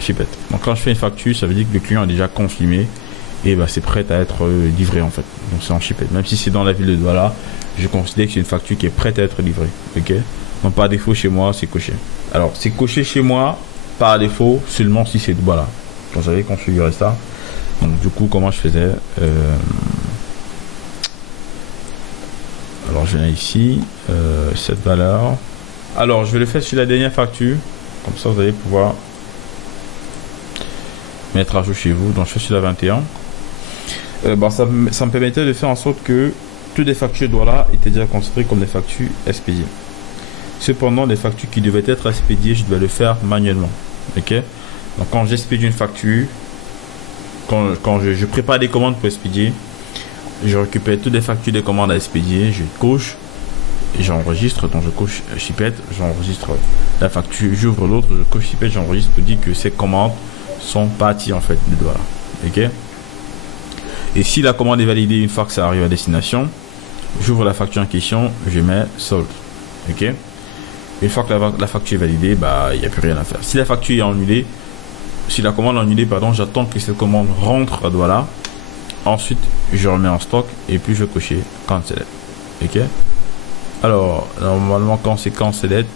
Shipet. Donc quand je fais une facture, ça veut dire que le client est déjà confirmé et bah, c'est prêt à être livré en fait. Donc c'est en Shipet. Même si c'est dans la ville de Douala, je considère que c'est une facture qui est prête à être livrée. Ok. Donc par défaut chez moi, c'est coché. Alors c'est coché chez moi par défaut seulement si c'est Douala. Quand j'avais configuré ça. Donc du coup, comment je faisais alors je viens ici, cette valeur. Alors je vais le faire sur la dernière facture. Comme ça vous allez pouvoir mettre à jour chez vous. Donc je fais sur la 21. Bon, ça me permettait de faire en sorte que toutes les factures Douala étaient déjà considérées comme des factures expédiées. Cependant, les factures qui devaient être expédiées, je dois le faire manuellement. Ok. Donc quand j'expédie une facture, quand je prépare des commandes pour expédier, je récupère toutes les factures des commandes à expédier, je coche et j'enregistre. Donc je coche Shipet, j'enregistre la facture, j'ouvre l'autre, je coche Shipet, j'enregistre pour dire que ces commandes sont parties en fait de Douala. Ok. Et si la commande est validée une fois que ça arrive à destination, j'ouvre la facture en question, je mets solde. Ok. Une fois que la facture est validée, bah il n'y a plus rien à faire. Si la facture est annulée, si la commande est annulée, pardon, j'attends que cette commande rentre à Douala. Ensuite, je remets en stock et puis je vais cocher cancel. Ok. Alors, normalement, quand c'est cancel,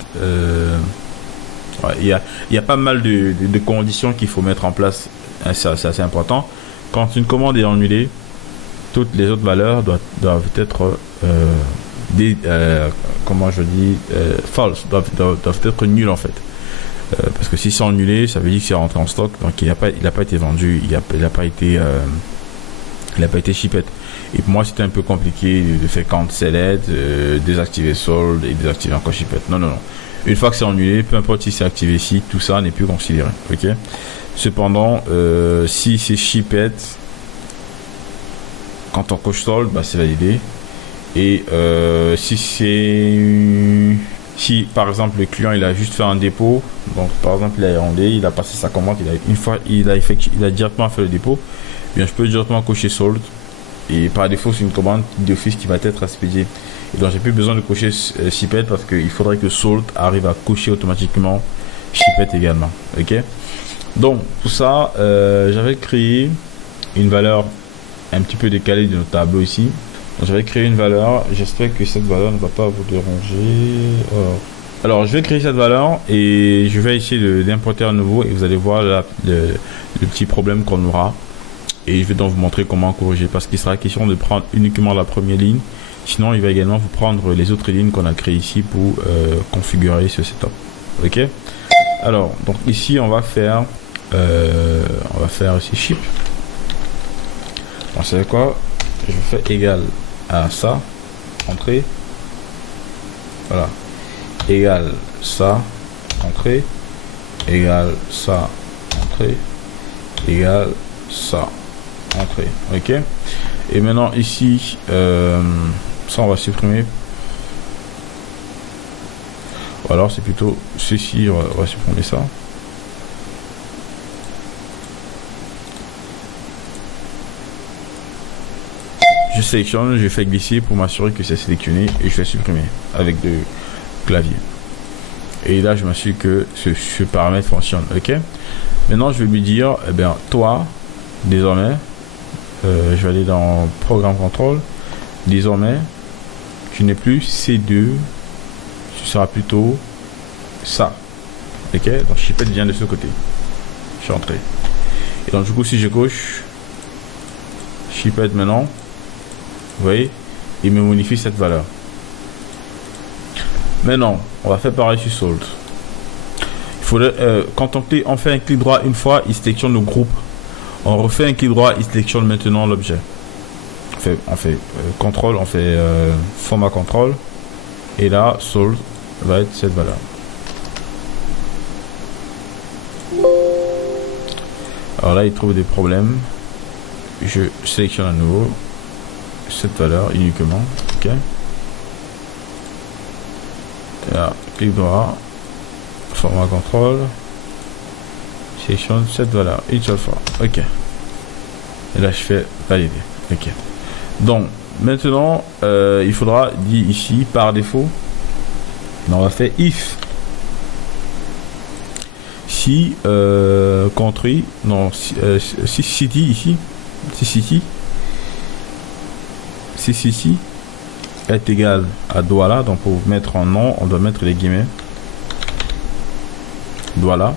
il y a pas mal de conditions qu'il faut mettre en place. C'est assez important. Quand une commande est annulée, toutes les autres valeurs doivent être comment je dis false, doivent être nulles en fait. Parce que si c'est annulé, ça veut dire que c'est rentré en stock, donc il n'a pas été vendu, il n'a pas été shippé. Et pour moi, c'était un peu compliqué de faire cancel, désactiver solde et désactiver encore shippet. Non. Une fois que c'est annulé, peu importe si c'est activé ici, tout ça n'est plus considéré. Ok. Cependant, si c'est shippet, quand on coche solde, bah, c'est validé. Et si par exemple le client il a juste fait un dépôt, donc par exemple il a rendé, il a passé sa commande, il a directement fait le dépôt, bien je peux directement cocher solde et par défaut c'est une commande d'office qui va être expédiée. Et donc j'ai plus besoin de cocher Shipet parce qu'il faudrait que solde arrive à cocher automatiquement Shipet également. Ok. Donc pour ça, j'avais créé une valeur un petit peu décalée de notre tableau ici. Donc, j'avais créé une valeur. J'espère que cette valeur ne va pas vous déranger. Alors je vais créer cette valeur et je vais essayer d'importer à nouveau et vous allez voir le petit problème qu'on aura. Et je vais donc vous montrer comment corriger parce qu'il sera question de prendre uniquement la première ligne. Sinon, il va également vous prendre les autres lignes qu'on a créées ici pour configurer ce setup. Ok. Alors, donc ici, on va faire ici ship. Vous savez quoi? Je fais égal à ça, entrée. Voilà. Égal ça, entrée. Égal ça, entrée. Égal ça, entrée. Ok. Et maintenant ici, ça on va supprimer. Ou alors c'est plutôt ceci, on va supprimer ça. Je sélectionne, je fais glisser pour m'assurer que c'est sélectionné et je vais supprimer avec le clavier. Et là, je m'assure que ce paramètre fonctionne. Ok. Maintenant, je vais lui dire, eh bien, toi, désormais, je vais aller dans Programme Contrôle. Désormais, tu n'es plus C2, tu seras plutôt ça. Ok. Donc, Shipet vient de ce côté. Je suis entré. Et donc, du coup, si je coche Shipet maintenant. Vous voyez, il me modifie cette valeur. Maintenant, on va faire pareil sur solde. Il faudrait, quand on fait un clic droit une fois, il sélectionne le groupe. On refait un clic droit, il sélectionne maintenant l'objet. On fait contrôle, on fait format contrôle. Et là, solde va être cette valeur. Alors là, il trouve des problèmes. Je sélectionne à nouveau cette valeur uniquement. Ok. Et là, clic droit, format contrôle, sélectionne cette valeur une seule fois. Ok. Et là, je fais valider. Ok. Donc maintenant, il faudra dire ici par défaut. On va faire if. si country, non, si city ici, si city est égal à Douala, donc pour mettre en nom, on doit mettre les guillemets Douala,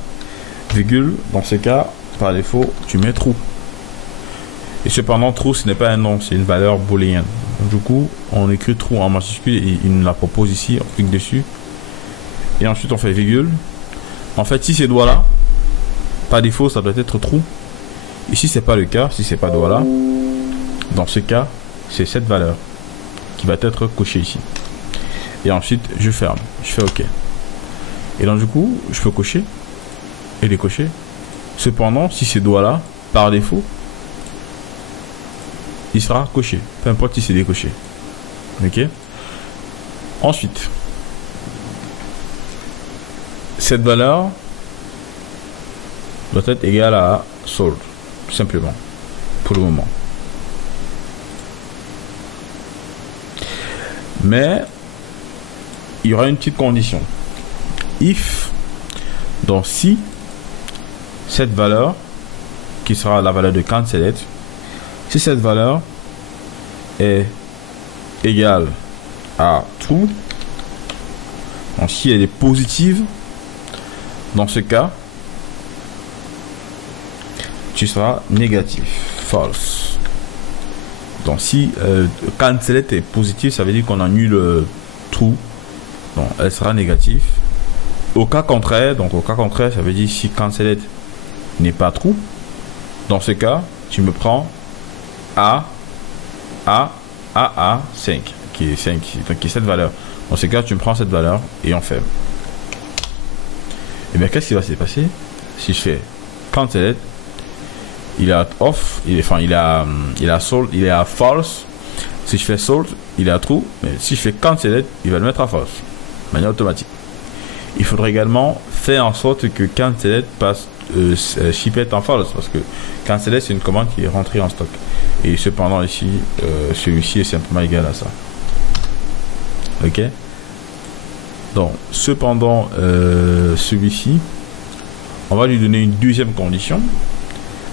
virgule, dans ce cas, par défaut, tu mets true. Et cependant, true, ce n'est pas un nom, c'est une valeur booléenne. Donc, du coup, on écrit true en majuscule et il nous la propose ici, on clique dessus. Et ensuite, on fait virgule. En fait, si c'est Douala, par défaut, ça doit être true. Ici, c'est pas le cas, si c'est pas Douala, dans ce cas, c'est cette valeur qui va être cochée ici. Et ensuite, je ferme, je fais OK. Et donc, du coup, je peux cocher et décocher. Cependant, si c'est Douala, par défaut, il sera coché, peu importe si c'est décoché. Ok. Ensuite, cette valeur doit être égale à sold, tout simplement, pour le moment. Mais il y aura une petite condition. If, donc si cette valeur, qui sera la valeur de canceled, si cette valeur est égale à true, donc si elle est positive, dans ce cas, tu seras négatif, false. Donc si canceled est positif, ça veut dire qu'on annule true, donc elle sera négative. Au cas contraire, ça veut dire si canceled n'est pas true, dans ce cas, tu me prends A 5 qui est 5, donc qui est cette valeur. Dans ce cas, tu me prends cette valeur et on ferme. Et bien qu'est-ce qui va se passer si je fais canceled, il a off, il a sold, il est à false. Si je fais sold, il est à true, mais si je fais canceled, il va le mettre à false de manière automatique. Il faudrait également faire en sorte que canceled passe shipped en false, parce que canceled c'est une commande qui est rentrée en stock. Et cependant ici, celui-ci est simplement égal à ça. Ok. Donc cependant celui-ci, on va lui donner une deuxième condition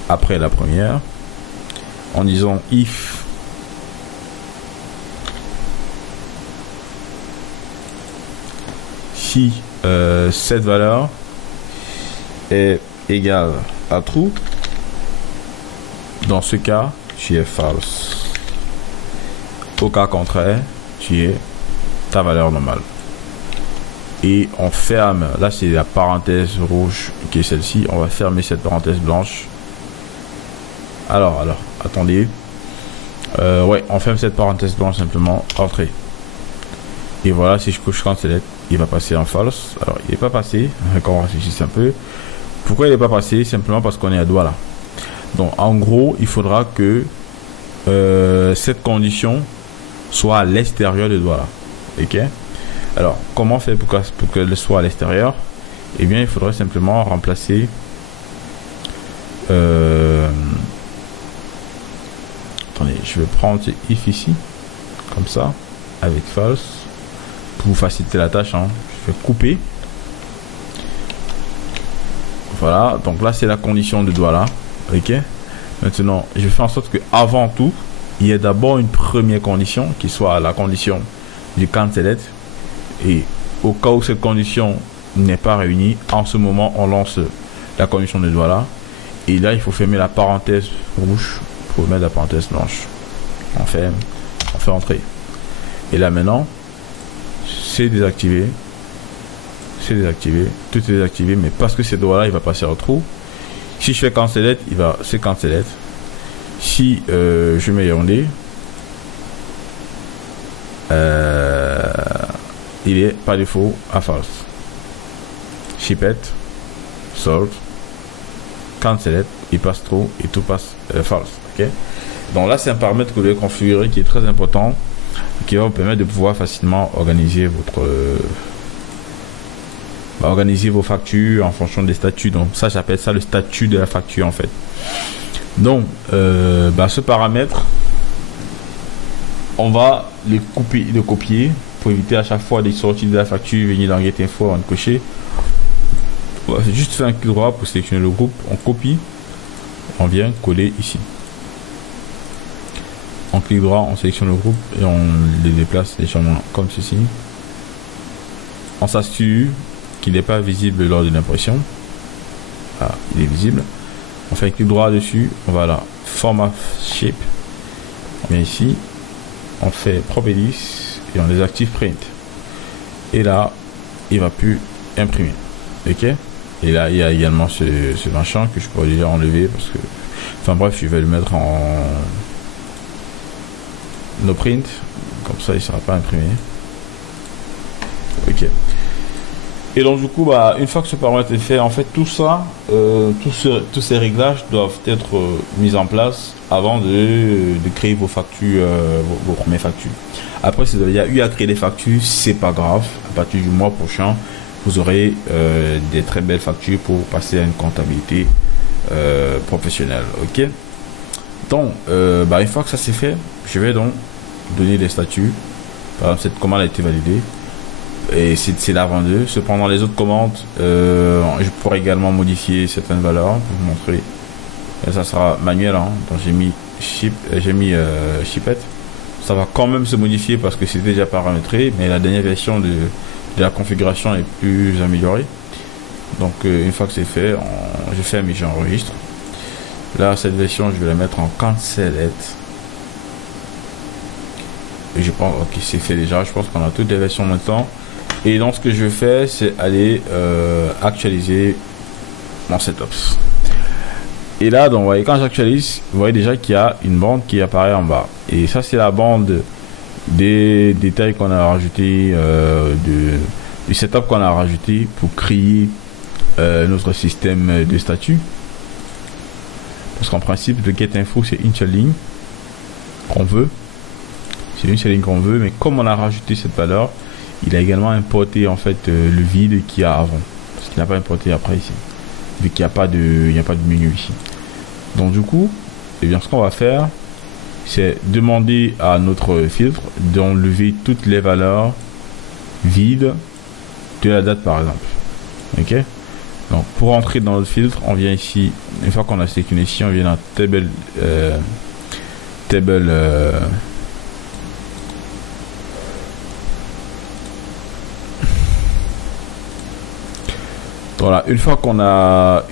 après la première, en disant if si cette valeur est égale à true, dans ce cas tu es false. Au cas contraire, tu es ta valeur normale. Et on ferme, là c'est la parenthèse rouge qui est celle-ci, on va fermer cette parenthèse blanche. Alors, attendez. Ouais, on ferme cette parenthèse blanche simplement, entrée. Et voilà, si je couche canceled, il va passer en false. Alors, il n'est pas passé, on réfléchisse un peu. Pourquoi il n'est pas passé? Simplement parce qu'on est à Douala. Donc, en gros, il faudra que cette condition soit à l'extérieur de Douala. Ok? Alors, comment faire pour qu'elle soit à l'extérieur? Eh bien, il faudrait simplement remplacer attendez, je vais prendre if ici, comme ça, avec false, pour vous faciliter la tâche, hein. Je vais couper. Voilà, donc là c'est la condition de Douala. Ok. Maintenant, je fais en sorte que avant tout, il y ait d'abord une première condition qui soit la condition du canceled. Et au cas où cette condition n'est pas réunie, en ce moment, on lance la condition de Douala. Et là, il faut fermer la parenthèse rouge pour mettre la parenthèse blanche. On fait entrer. Et là maintenant, c'est désactivé. C'est désactivé. Tout est désactivé, mais parce que c'est Douala, il va passer en trou. Si je fais canceled, c'est canceled. Si je mets Yaoundé, il est par défaut à false. Shipped, sold, canceled, il passe true et tout passe false. Ok. Donc là, c'est un paramètre que vous devez configurer qui est très important, qui va vous permettre de pouvoir facilement organiser organiser vos factures en fonction des statuts. Donc ça, j'appelle ça le statut de la facture en fait. Donc ce paramètre, on va le copier pour éviter à chaque fois des sorties de la facture, venir dans Get Info, on cocher. On va juste faire un clic droit pour sélectionner le groupe. On copie, on vient coller ici. On clic droit, on sélectionne le groupe et on les déplace légèrement comme ceci. On s'assure qu'il n'est pas visible lors de l'impression. Ah, il est visible. On fait un clic droit dessus, on va là, format shape. On vient ici, on fait properties et on désactive print. Et là, il va plus imprimer. Ok. Et là, il y a également ce machin que je pourrais déjà enlever parce que, enfin bref, je vais le mettre en no print, comme ça il ne sera pas imprimé. Ok. Et donc du coup, bah, une fois que ce paramètre est fait, en fait tout ça, tous ces réglages doivent être mis en place avant de créer vos factures, vos premières factures. Après, si vous avez eu à créer des factures, c'est pas grave. À partir du mois prochain, vous aurez des très belles factures pour passer à une comptabilité professionnelle. Ok. Donc, bah, une fois que ça c'est fait, je vais donc donner des statuts. Par exemple, cette commande a été validée. Et c'est la 22. Cependant, les autres commandes, je pourrais également modifier certaines valeurs pour vous montrer. Et ça sera manuel. Hein. Donc j'ai mis shipet. Ça va quand même se modifier parce que c'est déjà paramétré, mais la dernière version de la configuration est plus améliorée. Donc une fois que c'est fait, je ferme et j'enregistre. Là, cette version, je vais la mettre en cancel. Et je pense, ok, c'est fait déjà. Je pense qu'on a toutes les versions maintenant. Et donc, ce que je fais, c'est aller actualiser mon setup. Et là, donc, vous voyez, quand j'actualise, vous voyez déjà qu'il y a une bande qui apparaît en bas. Et ça, c'est la bande des détails qu'on a rajouté, du setup qu'on a rajouté pour créer notre système de statut. Parce qu'en principe, le get info, c'est une seule ligne qu'on veut. C'est une seule ligne qu'on veut, mais comme on a rajouté cette valeur, il a également importé en fait le vide qu'il y a avant, parce qu'il n'a pas importé après ici, vu qu'il n'y a pas de menu ici. Donc du coup, eh bien, ce qu'on va faire, c'est demander à notre filtre d'enlever toutes les valeurs vides de la date par exemple. Ok. Donc pour entrer dans notre filtre, on vient ici, une fois qu'on a sélectionné ici, on vient dans table. Voilà, une fois qu'on a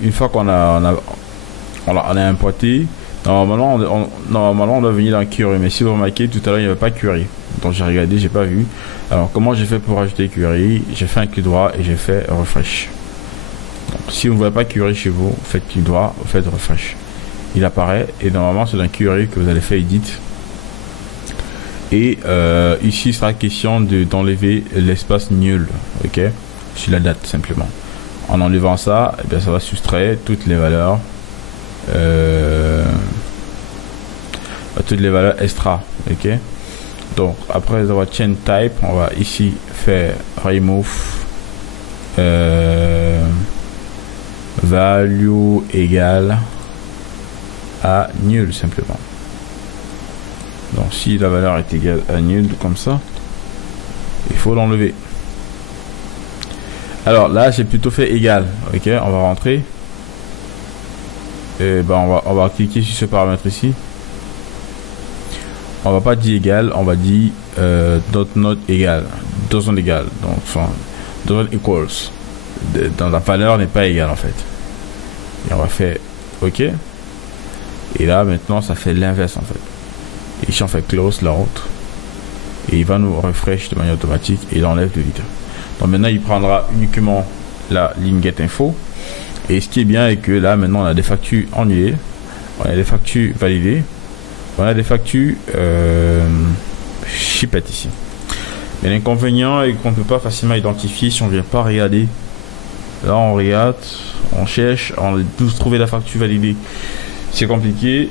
importé, normalement on doit venir dans query, mais si vous remarquez tout à l'heure il n'y avait pas query, donc j'ai regardé, j'ai pas vu. Alors comment j'ai fait pour ajouter query? J'ai fait un clic droit et j'ai fait refresh. Donc, si vous ne voyez pas query chez vous, faites clic droit, vous faites refresh, il apparaît et normalement c'est dans query que vous allez faire edit. Et ici il sera question d'enlever l'espace nul, ok, sur la date simplement. En enlevant ça, eh bien, ça va soustraire toutes les valeurs extra. Ok. Donc après avoir chain type, on va ici faire remove value égale à nul simplement. Donc si la valeur est égale à nul comme ça, il faut l'enlever. Alors là j'ai plutôt fait égal. Ok, on va rentrer et ben on va cliquer sur ce paramètre ici. On va pas dire égal, on va dire not égal, doesn't égal, donc enfin doesn't equals, dans la valeur n'est pas égale en fait. Et on va faire ok, et là maintenant ça fait l'inverse en fait. Et ici on fait close la route et il va nous refresh de manière automatique et il enlève le vide. Donc maintenant il prendra uniquement la ligne get info. Et ce qui est bien est que là maintenant on a des factures annulées, on a des factures validées, on a des factures shipet ici. Mais l'inconvénient est qu'on ne peut pas facilement identifier si on ne vient pas regarder. Là on regarde, on cherche, on peut trouver la facture validée. C'est compliqué,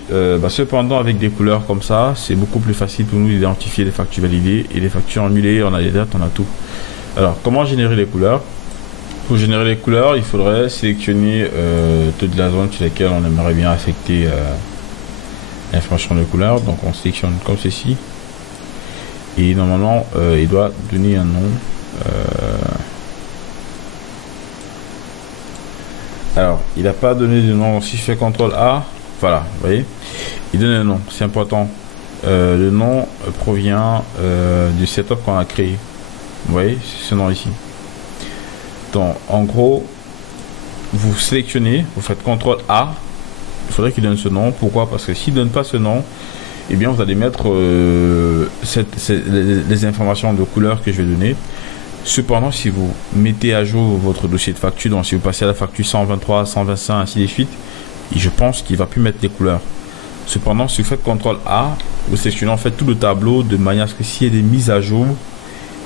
cependant avec des couleurs comme ça, c'est beaucoup plus facile pour nous d'identifier les factures validées et les factures annulées, on a les dates, on a tout. Alors comment générer les couleurs? Pour générer les couleurs, il faudrait sélectionner toute la zone sur laquelle on aimerait bien affecter l'information de couleur. Donc on sélectionne comme ceci. Et normalement, il doit donner un nom. Alors, il n'a pas donné de nom. Si je fais CTRL A, voilà, vous voyez, il donne un nom, c'est important. Le nom provient du setup qu'on a créé. Vous voyez, c'est ce nom ici. Donc, en gros, vous sélectionnez, vous faites CTRL A. Il faudrait qu'il donne ce nom. Pourquoi? Parce que s'il ne donne pas ce nom, eh bien, vous allez mettre les informations de couleur que je vais donner. Cependant, si vous mettez à jour votre dossier de facture, donc si vous passez à la facture 123, 125, ainsi de suite, je pense qu'il va plus mettre les couleurs. Cependant, si vous faites CTRL A, vous sélectionnez en fait tout le tableau de manière à ce que s'il y ait des mises à jour,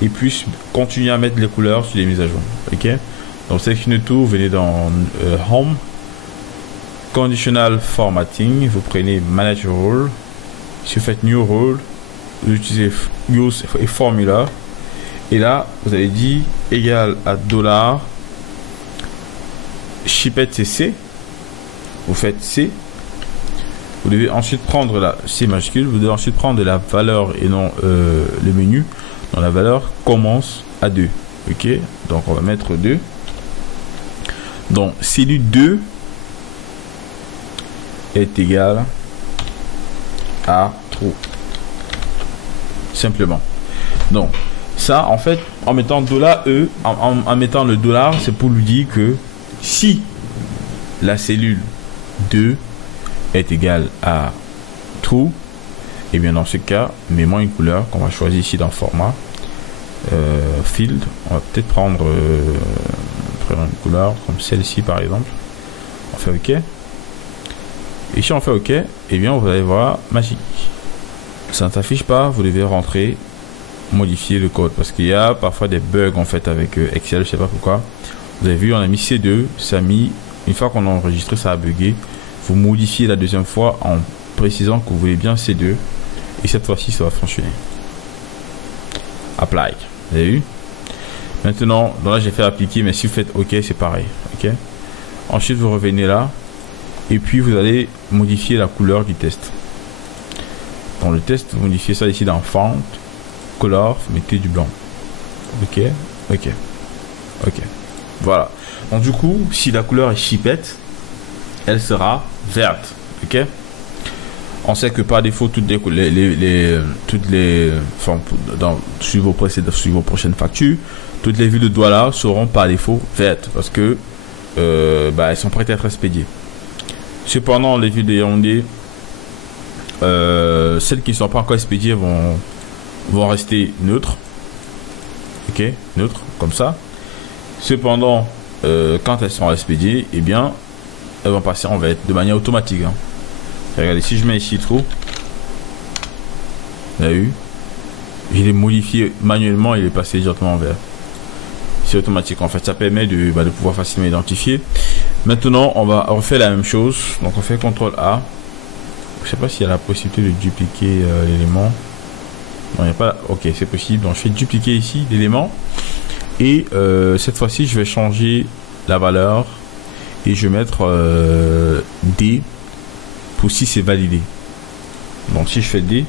il puisse continuer à mettre les couleurs sur les mises à jour. Ok? Donc sélectionnez tout, vous venez dans Home, Conditional Formatting, vous prenez Manage Role. Si vous faites New Role, vous utilisez Use et Formula. Et là, vous avez dit égal à $. Shipped c'est C. Vous faites C. Vous devez ensuite prendre la C majuscule. Vous devez ensuite prendre la valeur et non le menu. Donc la valeur commence à 2. Ok. Donc on va mettre 2. Donc cellule 2 est égal à true. Simplement. Donc ça, en fait, en mettant $E, en mettant le $, c'est pour lui dire que si la cellule 2 est égale à true, et bien dans ce cas, mets-moi une couleur qu'on va choisir ici dans le format field. On va peut-être prendre une couleur comme celle-ci par exemple. On fait OK. Et si on fait OK, et bien vous allez voir magique. Ça ne s'affiche pas, vous devez rentrer, modifier le code parce qu'il y a parfois des bugs en fait avec Excel, je sais pas pourquoi. Vous avez vu, on a mis C2, ça a mis, une fois qu'on a enregistré, ça a bugué. Vous modifiez la deuxième fois en précisant que vous voulez bien C2 et cette fois-ci ça va fonctionner. Apply, vous avez vu. Maintenant, donc là j'ai fait appliquer, mais si vous faites OK, c'est pareil. OK. Ensuite vous revenez là et puis vous allez modifier la couleur du test. Dans le test, vous modifiez ça ici dans Font, Color, vous mettez du blanc. OK, OK, OK. Voilà. Donc du coup, si la couleur est shipped, elle sera verte. OK. On sait que par défaut, toutes les enfin, sur vos prochaines factures, toutes les vues de $, seront par défaut vertes parce que elles sont prêtes à être expédiées. Cependant, les vues de Yaoundé, celles qui ne sont pas encore expédiées vont rester neutres. Ok, neutres, comme ça. Cependant, quand elles seront expédiées, eh bien, elles vont passer en vert de manière automatique. Hein. Regardez, si je mets ici trop, vous avez vu, je l'ai modifié manuellement, il est passé directement en vert. C'est automatique en fait, ça permet de pouvoir facilement identifier. Maintenant, on va refaire la même chose. Donc, on fait CTRL A. Je sais pas s'il y a la possibilité de dupliquer l'élément. Non, il n'y a pas. Ok, c'est possible. Donc, je fais dupliquer ici l'élément. Et cette fois-ci, je vais changer la valeur. Et je vais mettre D pour si c'est validé. Donc, si je fais D.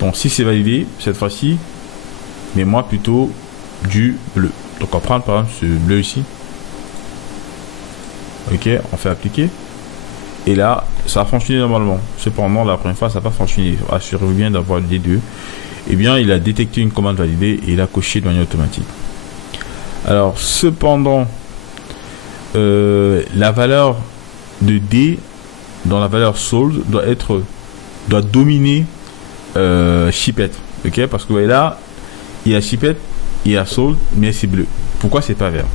Donc, si c'est validé, cette fois-ci, mets-moi plutôt du bleu. Donc, on va prendre par exemple ce bleu ici. Ok, on fait appliquer. Et là, ça a fonctionné normalement. Cependant, la première fois, ça n'a pas fonctionné. Assurez-vous bien d'avoir le D2. Eh bien, il a détecté une commande validée et il a coché de manière automatique. Alors, cependant, la valeur de D dans la valeur sold doit dominer shipped. Ok, parce que vous voyez là, il y a shipped, il y a sold, mais c'est bleu. Pourquoi c'est pas vert?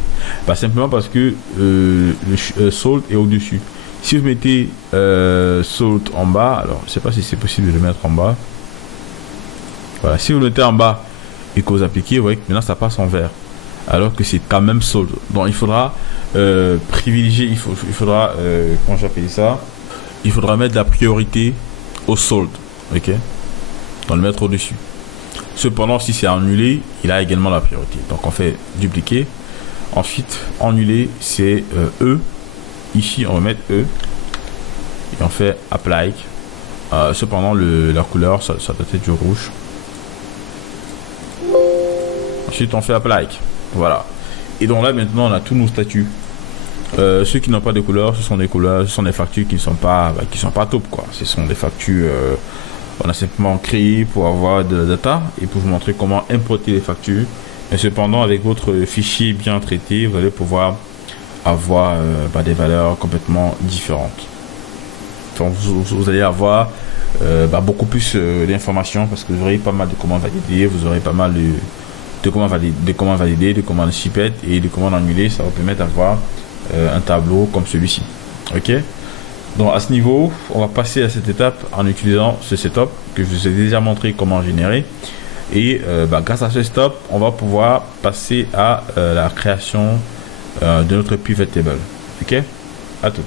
Simplement parce que le sold est au-dessus. Si vous mettez sold en bas, alors je ne sais pas si c'est possible de le mettre en bas. Voilà, si vous le mettez en bas et que vous appliquez, vous voyez que maintenant ça passe en vert. Alors que c'est quand même sold. Donc il faudra privilégier, il faudra, comment j'appelle ça? Il faudra mettre la priorité au sold. Ok? Donc le mettre au-dessus. Cependant, si c'est annulé, il a également la priorité. Donc on fait dupliquer. Ensuite, annuler, c'est E. Ici, on va mettre E. Et on fait apply. Cependant, la couleur, ça doit être du rouge. Ensuite, on fait apply. Voilà. Et donc là, maintenant, on a tous nos statuts. Ceux qui n'ont pas de couleurs, ce sont des couleurs, ce sont des factures qui sont pas top quoi. Ce sont des factures, on a simplement créé pour avoir de la data et pour vous montrer comment importer les factures. Mais cependant, avec votre fichier bien traité, vous allez pouvoir avoir des valeurs complètement différentes. Donc, vous allez avoir beaucoup plus d'informations parce que vous aurez pas mal de commandes validées, vous aurez pas mal de commandes validées, de commandes shipet et de commandes annulées. Ça va vous permettre d'avoir un tableau comme celui-ci. Ok. Donc à ce niveau, on va passer à cette étape en utilisant ce setup que je vous ai déjà montré comment générer. Et grâce à ce setup, on va pouvoir passer à la création de notre pivot table. Ok. À tout.